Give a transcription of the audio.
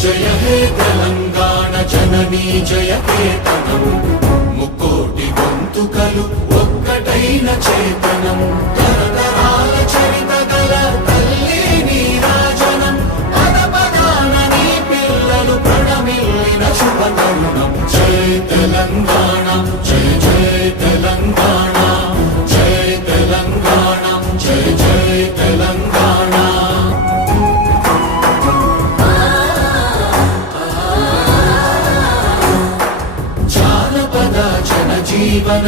జయ హే తెలంగాణ జననీ జయ కేతనం ముక్కోటి గొంతుకలు ఒక్కటైన చేతనం తరతరాల చరిత గల తల్లి నీరాజనం పద పదాన నీ పిల్లలు ప్రణమిల్లిన శుభతరుణం జయ తెలంగాణ జయ జయ తెలంగాణ జయ తెలంగాణ జయ జయ తెలంగాణ జీవన